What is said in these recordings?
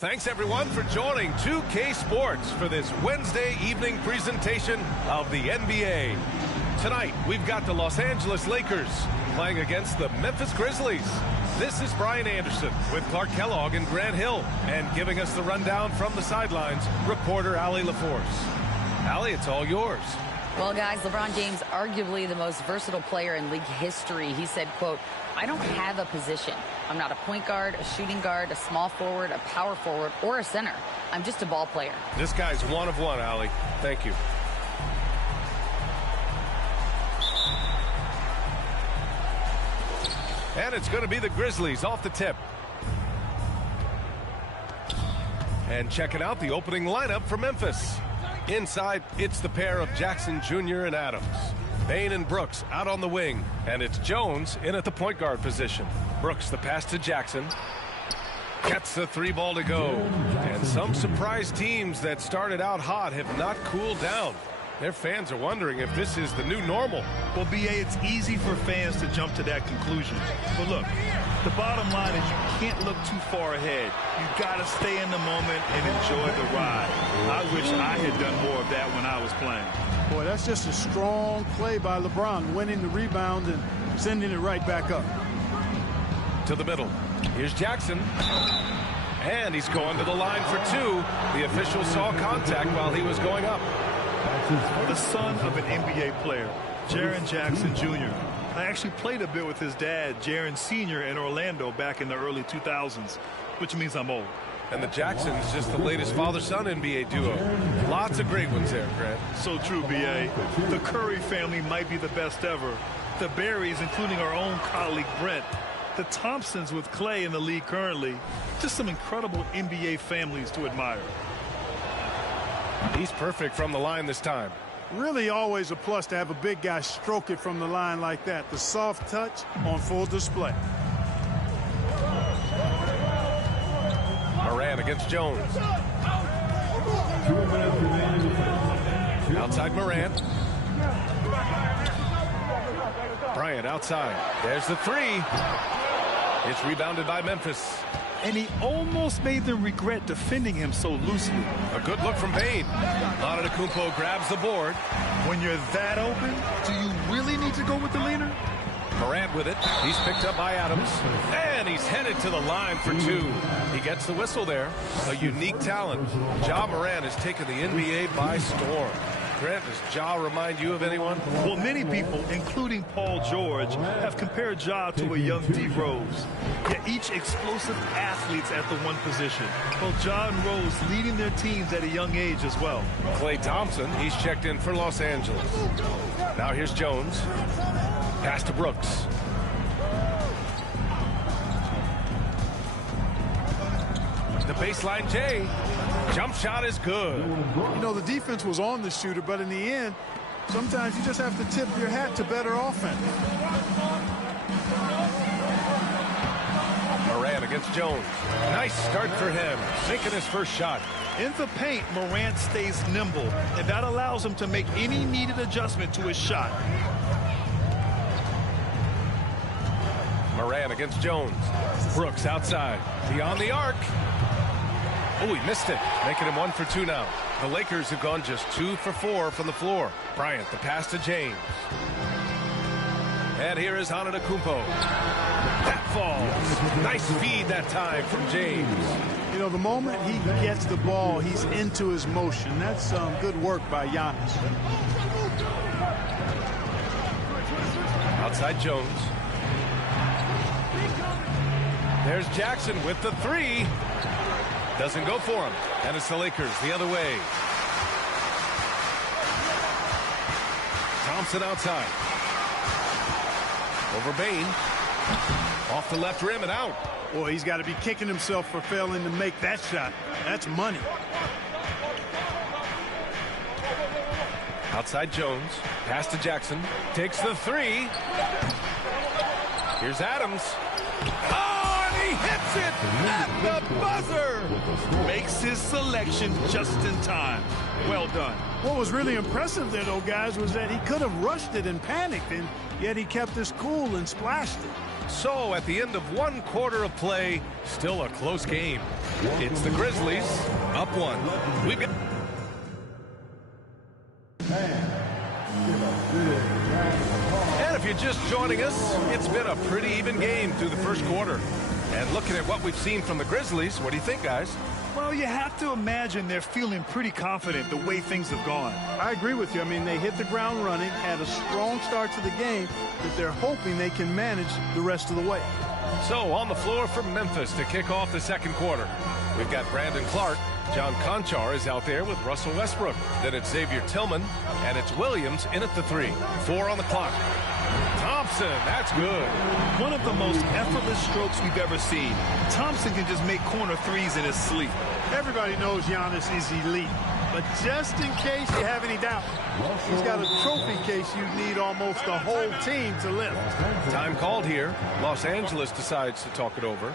Thanks, everyone, for joining 2K Sports for this Wednesday evening presentation of the NBA. Tonight, we've got the Los Angeles Lakers playing against the Memphis Grizzlies. This is Brian Anderson with Clark Kellogg and Grant Hill. And giving us the rundown from the sidelines, reporter Allie LaForce. Allie, it's all yours. Well, guys, LeBron James, arguably the most versatile player in league history. He said, quote, "I don't have a position. I'm not a point guard, a shooting guard, a small forward, a power forward, or a center. I'm just a ball player." This guy's one of one, Allie. Thank you. And it's going to be the Grizzlies off the tip. And checking out the opening lineup for Memphis. Inside, it's the pair of Jackson Jr. and Adams. Bane and Brooks out on the wing. And it's Jones in at the point guard position. Brooks the pass to Jackson. Gets the three ball to go. And some surprise teams that started out hot have not cooled down. Their fans are wondering if this is the new normal. Well, B.A., it's easy for fans to jump to that conclusion. But look, the bottom line is you can't look too far ahead. You got to stay in the moment and enjoy the ride. I wish I had done more of that when I was playing. Boy, that's just a strong play by LeBron, winning the rebound and sending it right back up. To the middle. Here's Jackson. And he's going to the line for two. The official saw contact while he was going up. The son of an NBA player, Jaren Jackson Jr. I actually played a bit with his dad, Jaren Sr. in Orlando back in the early 2000s, which means I'm old. And the Jacksons, just the latest father-son NBA duo. Lots of great ones there, Grant. So true, B.A. The Curry family might be the best ever. The Berries, including our own colleague Brent. The Thompsons with Clay in the league currently. Just some incredible NBA families to admire. He's perfect from the line this time. Really always a plus to have a big guy stroke it from the line like that. The soft touch on full display. Moran against Jones. Outside Moran. Bryant outside. There's the three. It's rebounded by Memphis. And he almost made them regret defending him so loosely. A good look from Bane. Antetokounmpo grabs the board. When you're that open, do you really need to go with the leaner? Morant with it. He's picked up by Adams. And he's headed to the line for two. He gets the whistle there. A unique talent. Ja Morant has taken the NBA by storm. Grant, does Ja remind you of anyone? Well, many people, including Paul George, have compared Ja to a young D. Rose. Yet each explosive athletes at the one position. Well, Ja and Rose leading their teams at a young age as well. Klay Thompson, he's checked in for Los Angeles. Now here's Jones. Pass to Brooks. The baseline J. Jump shot is good. You know, the defense was on the shooter, but in the end, sometimes you just have to tip your hat to better offense. Morant against Jones. Nice start for him. Making his first shot. In the paint, Morant stays nimble, and that allows him to make any needed adjustment to his shot. Moran against Jones. Brooks outside. Beyond the arc. Oh, he missed it. Making him 1 for 2 now. The Lakers have gone just 2 for 4 from the floor. Bryant, the pass to James. And here is Antetokounmpo. That falls. Nice feed that time from James. You know, the moment he gets the ball, he's into his motion. That's some good work by Giannis. Outside Jones. There's Jackson with the three. Doesn't go for him. And it's the Lakers the other way. Thompson outside. Over Bane. Off the left rim and out. Boy, he's got to be kicking himself for failing to make that shot. That's money. Outside Jones. Pass to Jackson. Takes the three. Here's Adams. Oh, and he hits it at the buzzer. Makes his selection just in time. Well done. What was really impressive there, though, guys, was that he could have rushed it and panicked, and yet he kept his cool and splashed it. So at the end of one quarter of play, still a close game. It's the Grizzlies up 1. We've got... And if you're just joining us, it's been a pretty even game through the first quarter. And looking at what we've seen from the Grizzlies, what do you think, guys? Well, you have to imagine they're feeling pretty confident the way things have gone. I agree with you. I mean, they hit the ground running, had a strong start to the game that they're hoping they can manage the rest of the way. So on the floor for Memphis to kick off the second quarter, we've got Brandon Clark. John Conchar is out there with Russell Westbrook. Then it's Xavier Tillman, and it's Williams in at the 3. 4 on the clock. Thompson, that's good. One of the most effortless strokes we've ever seen. Thompson can just make corner threes in his sleep. Everybody knows Giannis is elite, but just in case you have any doubt, he's got a trophy case you need almost the whole team to lift. Time called here. Los Angeles decides to talk it over.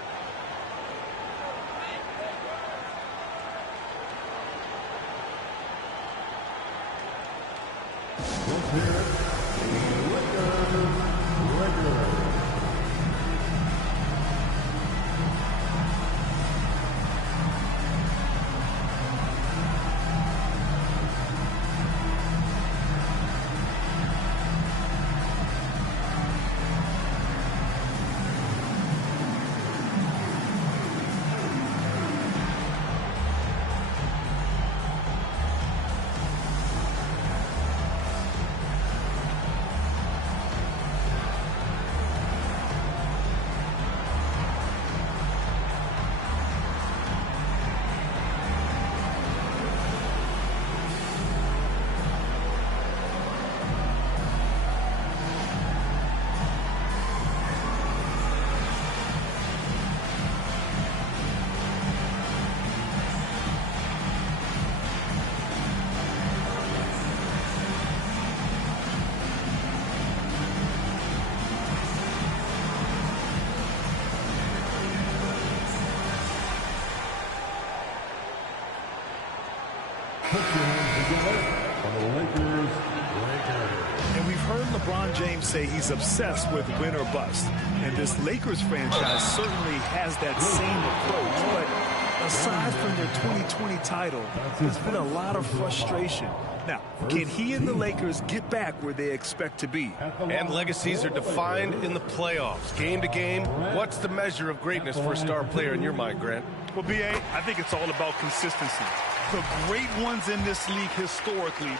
And we've heard LeBron James say he's obsessed with win or bust. And this Lakers franchise certainly has that same approach. But aside from their 2020 title, there's been a lot of frustration. Now, can he and the Lakers get back where they expect to be? And legacies are defined in the playoffs. Game to game, what's the measure of greatness for a star player in your mind, Grant? Well, B.A., I think it's all about consistency. The great ones in this league historically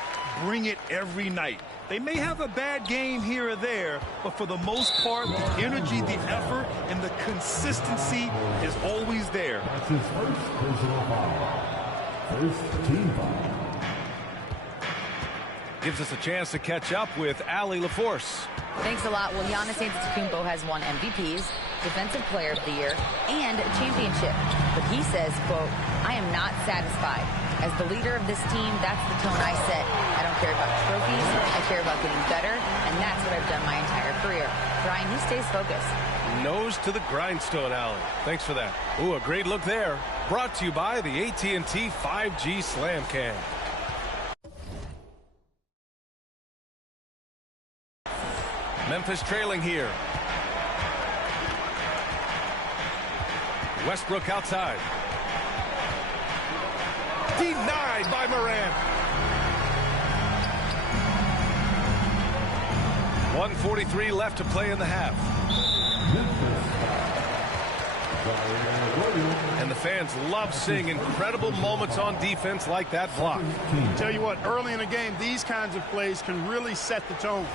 bring it every night. They may have a bad game here or there, but for the most part, the energy, the effort, and the consistency is always there. That's his first personal foul. First team foul. Gives us a chance to catch up with Allie LaForce. Thanks a lot. Well, Giannis Antetokounmpo has won MVPs, Defensive Player of the Year, and a championship. But he says, quote, "I am not satisfied. As the leader of this team, that's the tone I set. I don't care about trophies. I care about getting better, and that's what I've done my entire career." Brian, he stays focused. Nose to the grindstone, Allie. Thanks for that. Ooh, a great look there. Brought to you by the AT&T 5G Slam Cam. Memphis trailing here. Westbrook outside. Denied by Morant. 1:43 left to play in the half. And the fans love seeing incredible moments on defense like that block. Tell you what, early in the game, these kinds of plays can really set the tone.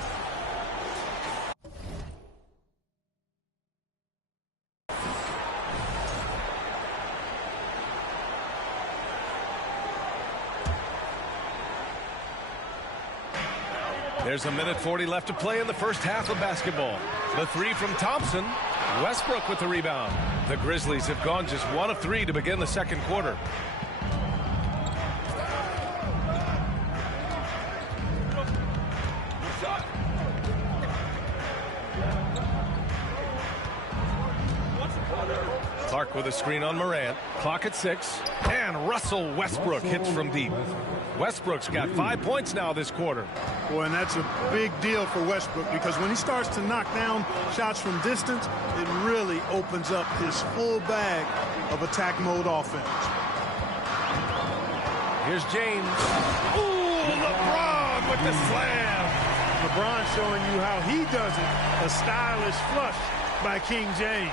There's a minute 40 left to play in the first half of basketball. The 3 from Thompson. Westbrook with the rebound. The Grizzlies have gone just 1 of 3 to begin the second quarter. Clark with a screen on Morant. Clock at 6. And Russell Westbrook hits from deep. Westbrook's got 5 points now this quarter. Boy, and that's a big deal for Westbrook because when he starts to knock down shots from distance, it really opens up his full bag of attack mode offense. Here's James. Ooh, LeBron with the slam. LeBron showing you how he does it. A stylish flush by King James.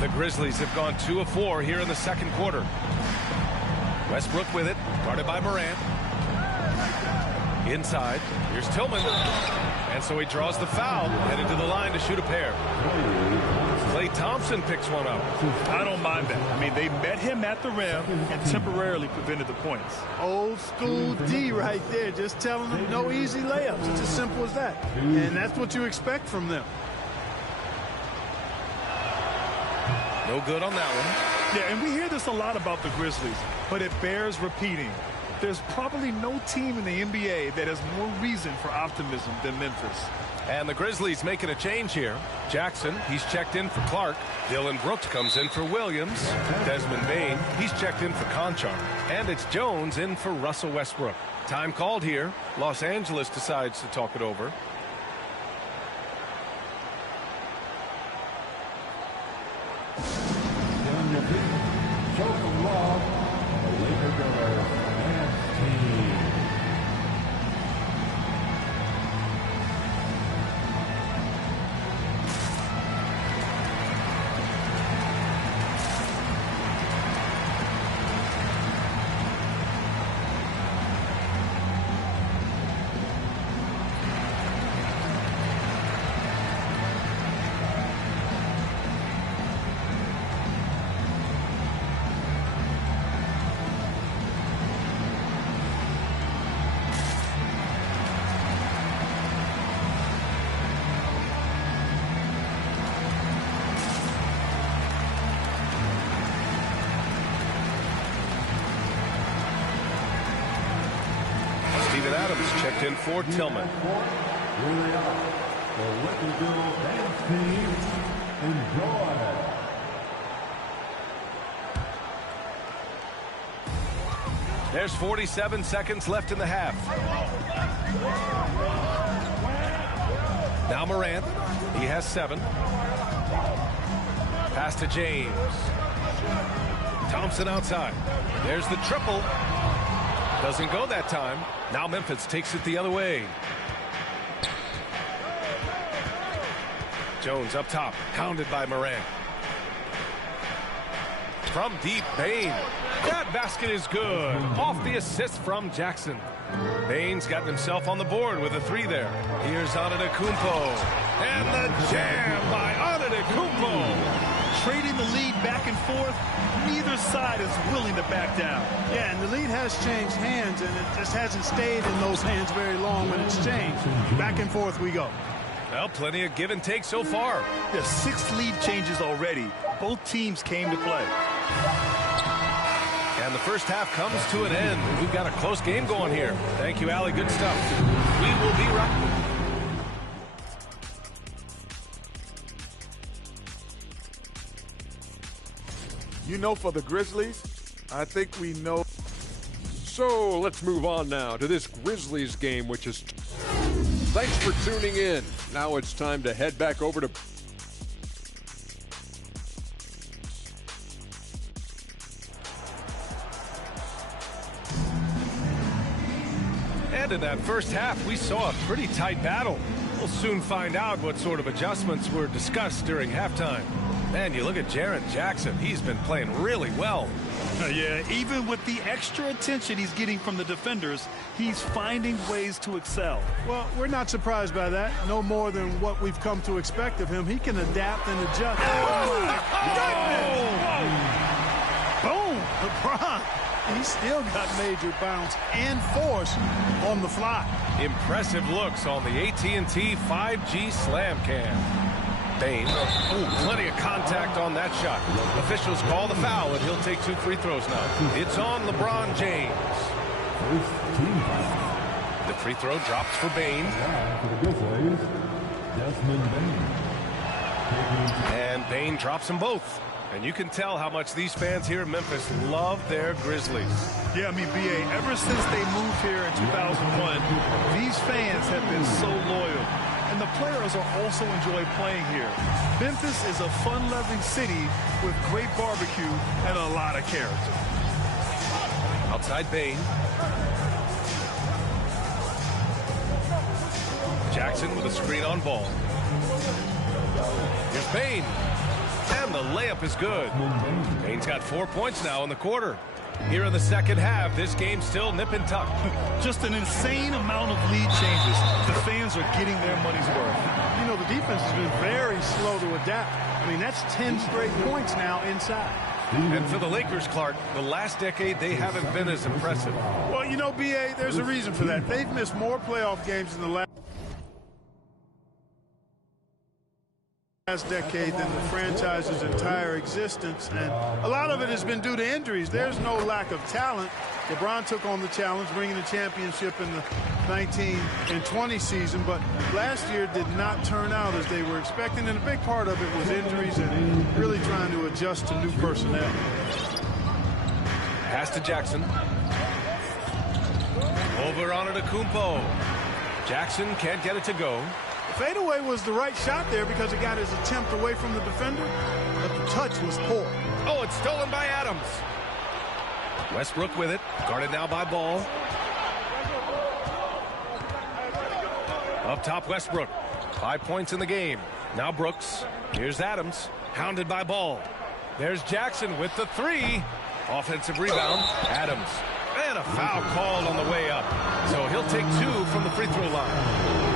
The Grizzlies have gone 2 of 4 here in the second quarter. Westbrook with it, guarded by Morant. Inside, here's Tillman. And so he draws the foul, headed to the line to shoot a pair. Klay Thompson picks one up. I don't mind that. I mean, they met him at the rim and temporarily prevented the points. Old school D right there, just telling them no easy layups. It's as simple as that. And that's what you expect from them. No good on that one. Yeah, and we hear this a lot about the Grizzlies, but it bears repeating. There's probably no team in the NBA that has more reason for optimism than Memphis. And the Grizzlies making a change here. Jackson, he's checked in for Clark. Dylan Brooks comes in for Williams. Desmond Bane, he's checked in for Conchar. And it's Jones in for Russell Westbrook. Time called here. Los Angeles decides to talk it over. Show some love. The Lakers are our dance team. Checked in for Tillman. Here they are, the Lakers dance team. Enjoy. There's 47 seconds left in the half. Now Morant. He has 7. Pass to James. Thompson outside. There's the triple. Doesn't go that time. Now Memphis takes it the other way. Jones up top, pounded by Morant. From deep, Bane. That basket is good. Off the assist from Jackson. Bane's gotten himself on the board with a 3 there. Here's Antetokounmpo. And the jam by Antetokounmpo. Trading the lead back and forth, neither side is willing to back down. Yeah, and the lead has changed hands, and it just hasn't stayed in those hands very long when it's changed. Back and forth we go. Well, plenty of give and take so far. There's 6 lead changes already. Both teams came to play. And the first half comes to an end. We've got a close game going here. Thank you, Allie. Good stuff. We will be right back. You know, for the Grizzlies, I think we know. So let's move on now to this Grizzlies game, which is... Thanks for tuning in. Now it's time to head back over to... And in that first half, we saw a pretty tight battle. We'll soon find out what sort of adjustments were discussed during halftime. Man, you look at Jaren Jackson. He's been playing really well. Yeah, even with the extra attention he's getting from the defenders, he's finding ways to excel. Well, we're not surprised by that. No more than what we've come to expect of him. He can adapt and adjust. Oh, my goodness! Boom! LeBron. He's still got major bounce and force on the fly. Impressive looks on the AT&T 5G Slam Cam. Bane. Ooh, plenty of contact on that shot. Officials call the foul, and he'll take 2 free throws now. It's on LeBron James. The free throw drops for Bane. For the Grizzlies, Desmond Bane. And Bain drops them both. And you can tell how much these fans here in Memphis love their Grizzlies. Yeah, I mean, B.A., ever since they moved here in 2001, these fans have been so loyal. And the players are also enjoy playing here. Memphis is a fun-loving city with great barbecue and a lot of character. Outside Bain. Jackson with a screen on ball. Here's Bain. And the layup is good. Bain's got 4 points now in the quarter. Here in the second half, this game's still nip and tuck. Just an insane amount of lead changes. The fans are getting their money's worth. You know, the defense has been very slow to adapt. I mean, that's 10 straight points now inside. And for the Lakers, Clark, the last decade, they haven't been as impressive. Well, you know, B.A., there's a reason for that. They've missed more playoff games in the last decade than the franchise's entire existence, and a lot of it has been due to injuries. There's no lack of talent. LeBron took on the challenge, bringing the championship in the 19 and 20 season, but last year did not turn out as they were expecting, and a big part of it was injuries and really trying to adjust to new personnel. Pass to Jackson. Over on Antetokounmpo. Jackson can't get it to go. The fadeaway was the right shot there because it got his attempt away from the defender, but the touch was poor. Oh, it's stolen by Adams. Westbrook with it, guarded now by Ball. Up top, Westbrook. 5 points in the game. Now Brooks. Here's Adams, hounded by Ball. There's Jackson with the three. Offensive rebound, Adams. And a foul called on the way up. So he'll take 2 from the free throw line.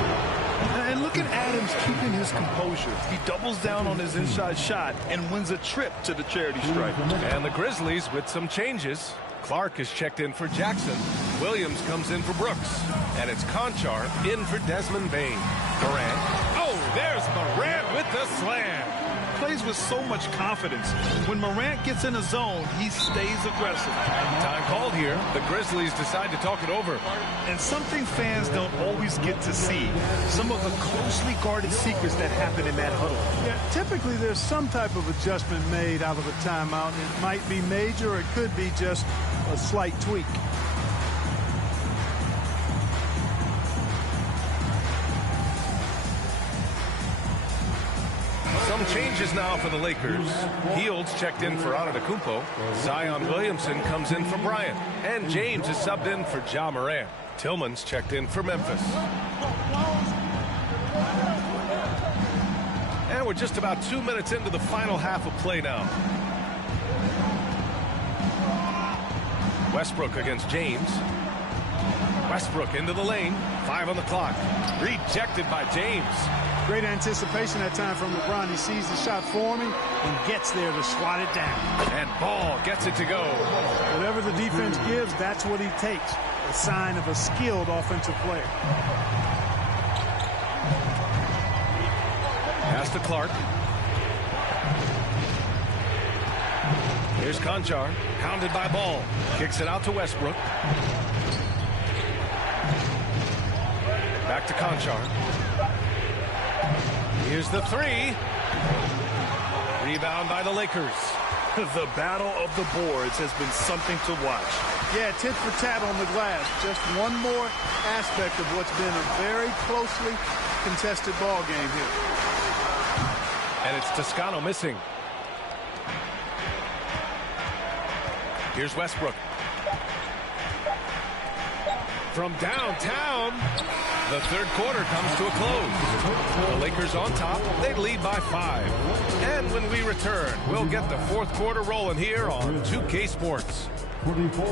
And look at Adams keeping his composure. He doubles down on his inside shot and wins a trip to the charity stripe. And the Grizzlies with some changes. Clark is checked in for Jackson. Williams comes in for Brooks. And it's Conchar in for Desmond Bain. Morant. Oh, there's Morant with the slam. Plays with so much confidence. When Morant gets in a zone, he stays aggressive. Time called here. The Grizzlies decide to talk it over. And something fans don't always get to see. Some of the closely guarded secrets that happen in that huddle. Yeah, typically there's some type of adjustment made out of a timeout. It might be major or it could be just a slight tweak. Some changes now for the Lakers. Hields checked in for Antetokounmpo. Zion Williamson comes in for Bryant. And James is subbed in for Ja Morant. Tillman's checked in for Memphis. And we're just about 2 minutes into the final half of play now. Westbrook against James. Westbrook into the lane. 5 on the clock. Rejected by James. Great anticipation that time from LeBron. He sees the shot forming and gets there to swat it down. And Ball gets it to go. Whatever the defense gives, that's what he takes. A sign of a skilled offensive player. Pass to Clark. Here's Conchar, hounded by Ball. Kicks it out to Westbrook. Back to Conchar. Here's the three. Rebound by the Lakers. The battle of the boards has been something to watch. Yeah, tit for tat on the glass. Just one more aspect of what's been a very closely contested ball game here. And it's Toscano missing. Here's Westbrook. From downtown, the third quarter comes to a close. The Lakers on top. They lead by 5. And when we return, we'll get the fourth quarter rolling here on 2K Sports. 24.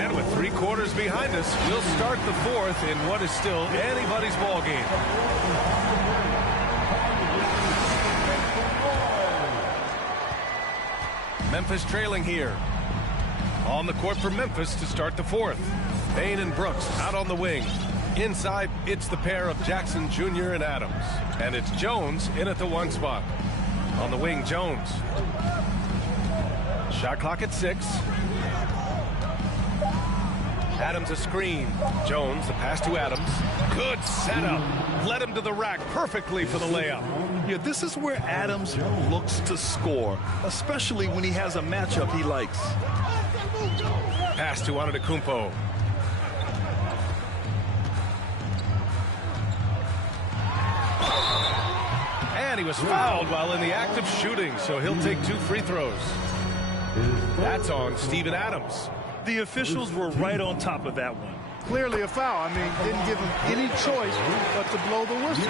And with 3 quarters behind us, we'll start the fourth in what is still anybody's ball game. Memphis trailing here. On the court for Memphis to start the fourth. Bain and Brooks out on the wing. Inside, it's the pair of Jackson Jr. and Adams. And it's Jones in at the 1 spot. On the wing, Jones. Shot clock at 6. Adams a screen. Jones, the pass to Adams. Good setup. Led him to the rack perfectly for the layup. Yeah, this is where Adams looks to score, especially when he has a matchup he likes. Pass to Antetokounmpo. And he was fouled while in the act of shooting, so he'll take 2 free throws. That's on Steven Adams. The officials were right on top of that one. Clearly a foul. I mean, didn't give him any choice but to blow the whistle.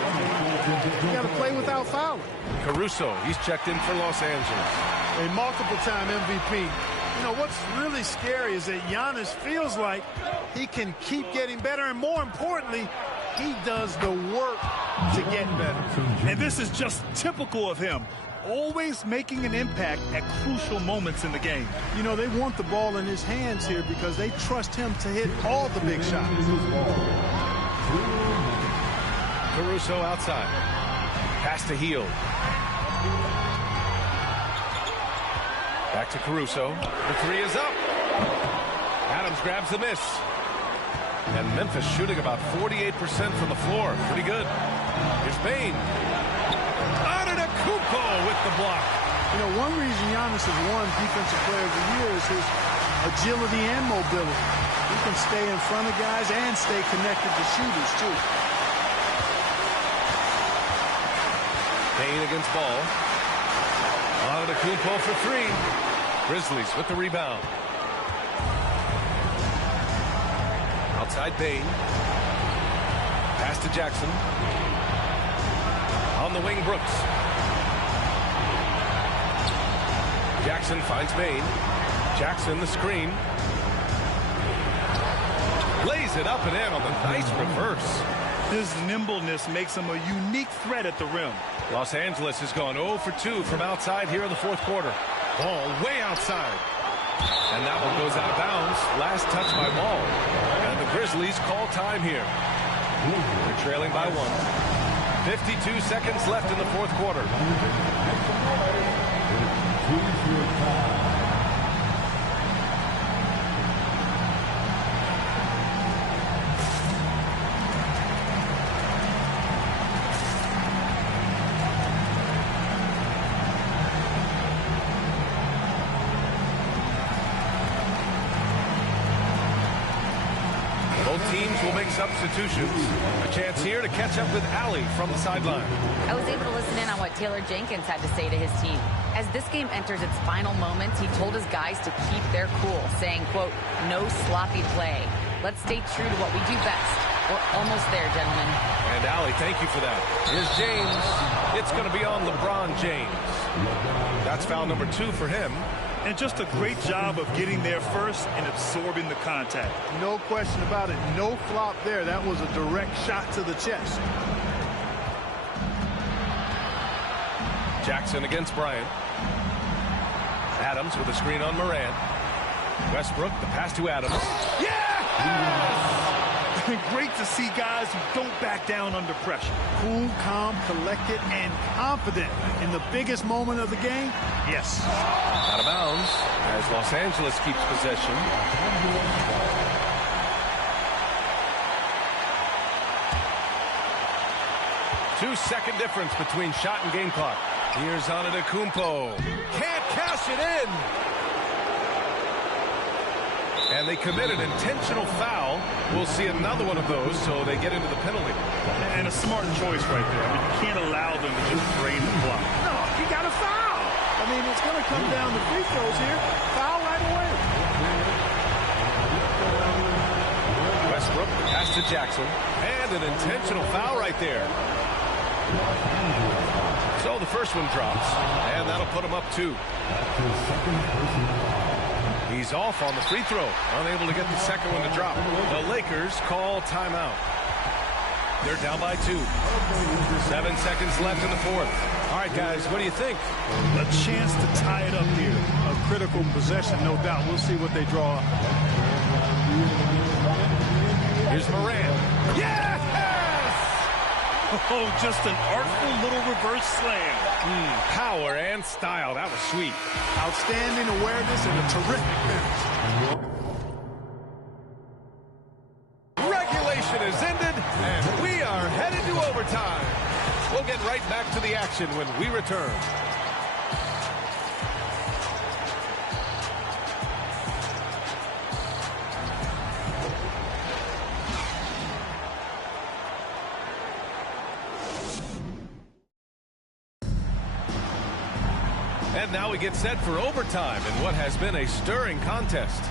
You got to play without fouling. Caruso, he's checked in for Los Angeles. A multiple-time MVP. You know, what's really scary is that Giannis feels like he can keep getting better, and more importantly, he does the work to get better. And this is just typical of him. Always making an impact at crucial moments in the game. You know, they want the ball in his hands here because they trust him to hit all the big shots. Caruso outside. Pass to Hield. Back to Caruso. The 3 is up. Adams grabs the miss. And Memphis shooting about 48% from the floor. Pretty good. Here's Bane. Antetokounmpo with the block. You know, one reason Giannis has won Defensive Player of the Year is his agility and mobility. He can stay in front of guys and stay connected to shooters, too. Bane against Ball. Antetokounmpo for 3. Grizzlies with the rebound. Outside Bane. Pass to Jackson. On the wing, Brooks. Jackson finds Bane. Jackson the screen. Lays it up and in on the nice reverse. His nimbleness makes him a unique threat at the rim. Los Angeles has gone 0 for 2 from outside here in the 4th quarter. Ball way outside. And that one goes out of bounds. Last touch by Ball. And the Grizzlies call time here. They're trailing by 1. 52 seconds left in the 4th quarter. Both teams will make substitutions. A chance here to catch up with Allie from the sideline. I was able to listen in on what Taylor Jenkins had to say to his team. As this game enters its final moments, he told his guys to keep their cool, saying, quote, no sloppy play. Let's stay true to what we do best. We're almost there, gentlemen. And Allie, thank you for that. Here's James. It's going to be on LeBron James. That's foul number 2 for him. And just a great job of getting there first and absorbing the contact. No question about it. No flop there. That was a direct shot to the chest. Jackson against Bryant. Adams with a screen on Moran. Westbrook, the pass to Adams. Yeah! Great to see guys who don't back down under pressure. Cool, calm, collected, and confident in the biggest moment of the game. Yes. Out of bounds as Los Angeles keeps possession. Two-second difference between shot and game clock. Here's Antetokounmpo. Can't cash it in. And they commit an intentional foul. We'll see another one of those, so they get into the penalty. And a smart choice right there. I mean, you can't allow them to just drain the clock. No, you got to foul. I mean, it's going to come down to free throws here. Foul right away. Westbrook, pass to Jackson. And an intentional foul right there. So the first one drops, and that'll put him up 2. He's off on the free throw, unable to get the second one to drop. The Lakers call timeout. They're down by 2. 7 seconds left in the 4th. All right, guys, what do you think? A chance to tie it up here. A critical possession, no doubt. We'll see what they draw up. Here's Moran. Yes! Oh, just an artful little reverse slam. Power and style. That was sweet. Outstanding awareness and a terrific finish. action when we return. And now we get set for overtime in what has been a stirring contest.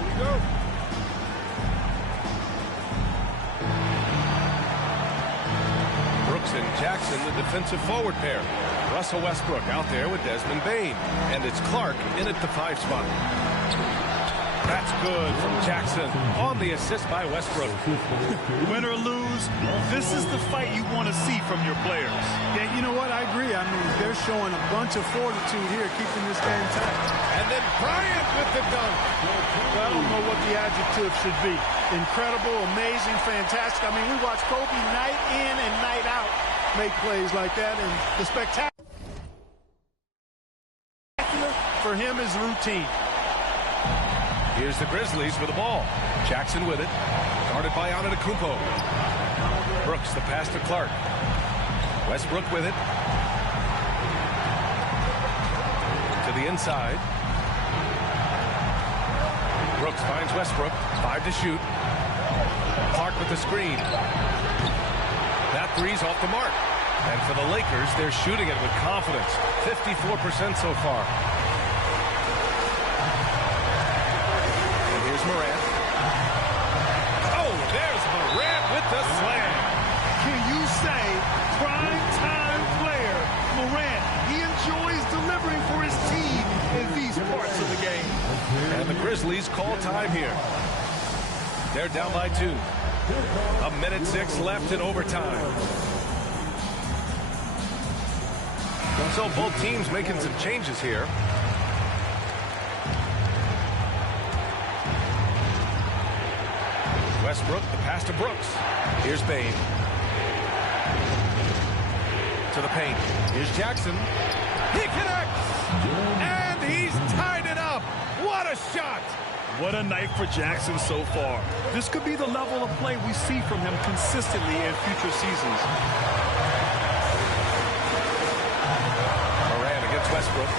Here we go. Brooks and Jackson, the defensive forward pair. Russell Westbrook out there with Desmond Bane. And it's Clark in at the 5 spot. That's good from Jackson on the assist by Westbrook. Win or lose, this is the fight you want to see from your players. Yeah, you know what? I agree. I mean, they're showing a bunch of fortitude here, keeping this game tight. And then Bryant with the dunk. Well, I don't know what the adjective should be. Incredible, amazing, fantastic. I mean, we watch Kobe night in and night out make plays like that, and the spectacular for him is routine. Here's the Grizzlies with the ball. Jackson with it. Guarded by Antetokounmpo. Brooks, the pass to Clark. Westbrook with it. To the inside. Brooks finds Westbrook. 5 to shoot. Clark with the screen. That three's off the mark. And for the Lakers, they're shooting it with confidence. 54% so far. Morant. Oh, there's Morant with the slam. Can you say prime-time player Morant? He enjoys delivering for his team in these parts of the game. And the Grizzlies call time here. They're down by 2. 1:06 left in overtime. So both teams making some changes here. Westbrook, the pass to Brooks. Here's Bane. To the paint. Here's Jackson. He connects! And he's tied it up! What a shot! What a night for Jackson so far. This could be the level of play we see from him consistently in future seasons. Morant against Westbrook.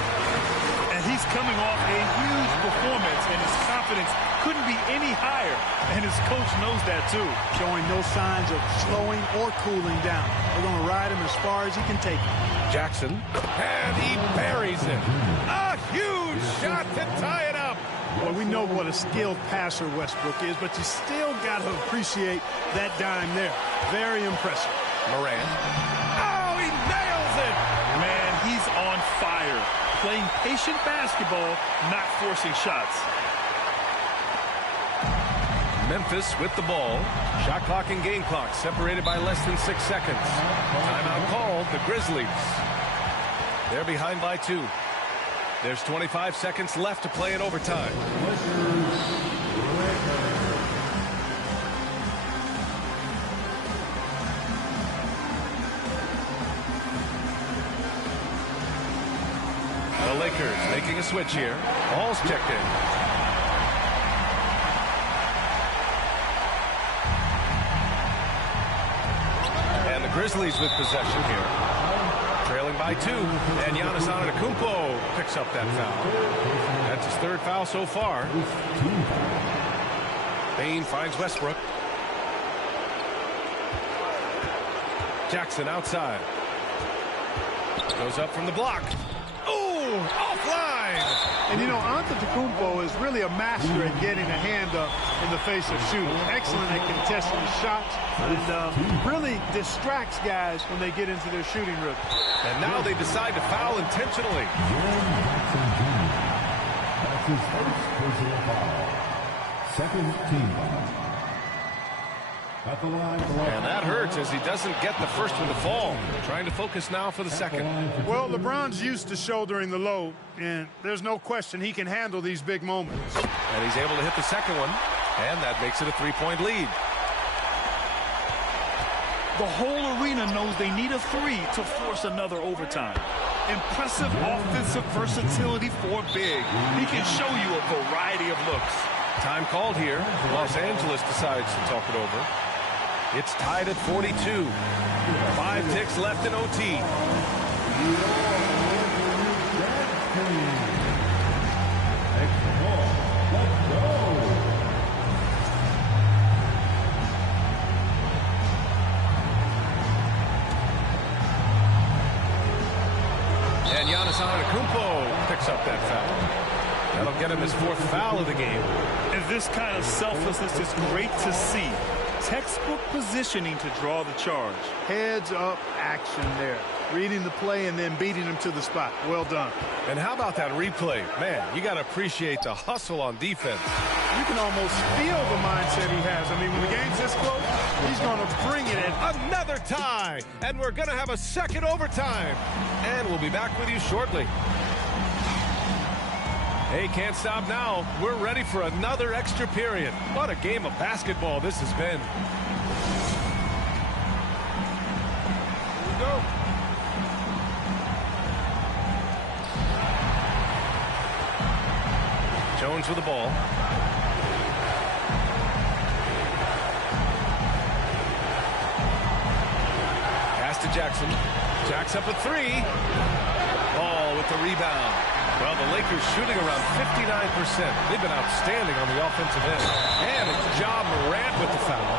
And he's coming off a huge performance, and his confidence couldn't be any higher. And his coach knows that too. Showing no signs of slowing or cooling down. They're going to ride him as far as he can take him. Jackson. And he buries it. A huge shot to tie it up. Well, we know what a skilled passer Westbrook is, but you still got to appreciate that dime there. Very impressive. Morant. Oh, he nails it. Man, he's on fire. Playing patient basketball, not forcing shots. Memphis with the ball. Shot clock and game clock separated by less than 6 seconds. Timeout called, the Grizzlies. They're behind by 2. There's 25 seconds left to play in overtime. The Lakers making a switch here. Ball's checked in. And the Grizzlies with possession here. Trailing by 2. And Giannis Antetokounmpo picks up that foul. That's his 3rd foul so far. Bane finds Westbrook. Jackson outside. Goes up from the block. Offline! And you know, Antetokounmpo is really a master at getting a hand up in the face of shooting. Excellent at contesting shots and really distracts guys when they get into their shooting rhythm. And now they decide to foul intentionally. That's his first personal foul. Second team foul. At the line, and that hurts as he doesn't get the first one to fall. Trying to focus now for the second. Well, LeBron's used to shouldering the load, and there's no question he can handle these big moments. And he's able to hit the second one, and that makes it a 3-point lead. The whole arena knows they need a 3 to force another overtime. Impressive offensive versatility for big. He can show you a variety of looks. Time called here. Los Angeles decides to talk it over. It's tied at 42. 5 ticks left in OT. And Giannis Antetokounmpo picks up that foul. That'll get him his 4th foul of the game. And this kind of selflessness is great to see. Textbook positioning to draw the charge. Heads up action there. Reading the play and then beating him to the spot. Well done. And how about that replay? Man, you got to appreciate the hustle on defense. You can almost feel the mindset he has. I mean, when the game's this close, he's going to bring it in. Another tie, and we're going to have a second overtime. And we'll be back with you shortly. Hey, can't stop now. We're ready for another extra period. What a game of basketball this has been. Here we go. Jones with the ball. Pass to Jackson. Jacks up a 3. Ball with the rebound. Well, the Lakers shooting around 59%. They've been outstanding on the offensive end. And it's Ja Morant with the foul.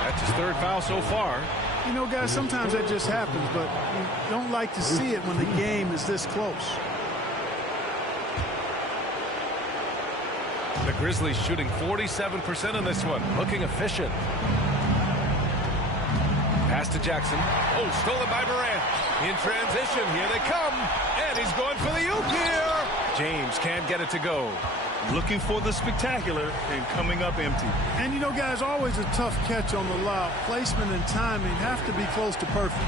That's his 3rd foul so far. You know, guys, sometimes that just happens, but you don't like to see it when the game is this close. The Grizzlies shooting 47% in this one. Looking efficient. Pass to Jackson. Oh, stolen by Morant. In transition, here they come. And he's going for the oop here. James can't get it to go. Looking for the spectacular and coming up empty. And, you know, guys, always a tough catch on the lob. Placement and timing have to be close to perfect.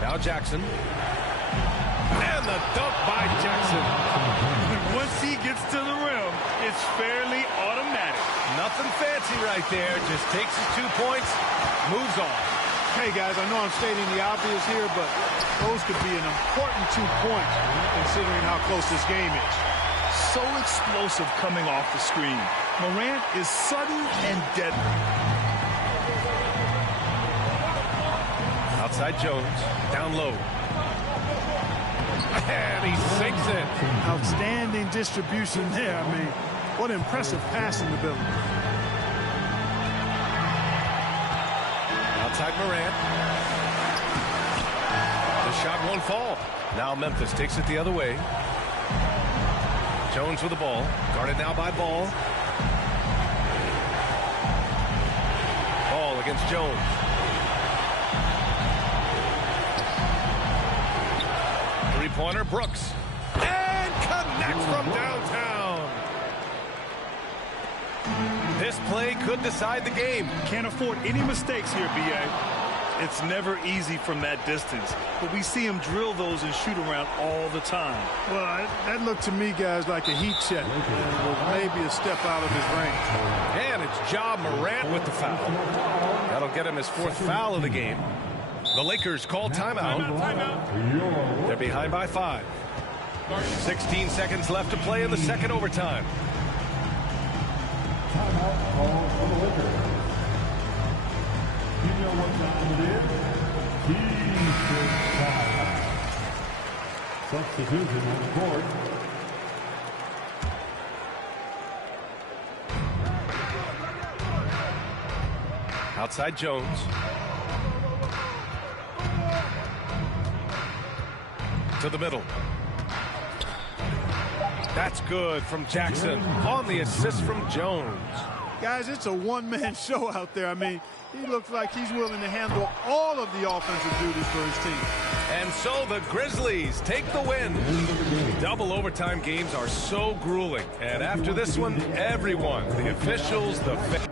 Now Jackson. And the dunk by Jackson. Once he gets to the rim, it's fairly automatic. Nothing fancy right there. Just takes his 2 points, moves on. Hey, guys, I know I'm stating the obvious here, but those could be an important 2 points considering how close this game is. So explosive coming off the screen. Morant is sudden and deadly. Outside Jones, down low. And he sinks it. Outstanding distribution there. I mean, what impressive passing ability. Outside Morant. The shot won't fall. Now Memphis takes it the other way. Jones with the ball. Guarded now by Ball. Ball against Jones. Three-pointer, Brooks. And connects from downtown. This play could decide the game. Can't afford any mistakes here, B.A. It's never easy from that distance, but we see him drill those and shoot around all the time. Well, that looked to me, guys, like a heat check. Maybe a step out of his range. And it's Ja Morant with the foul. That'll get him his 4th foul of the game. The Lakers call timeout. They're behind by 5. 16 seconds left to play in the second overtime. Timeout call for the Lakers. You know what time it is? Defense timeout. Substitution on the court. Outside Jones. To the middle. That's good from Jackson on the assist from Jones. Guys, it's a one-man show out there. I mean, he looks like he's willing to handle all of the offensive duties for his team. And so the Grizzlies take the win. Double overtime games are so grueling. And after this one, everyone, the officials, the fans,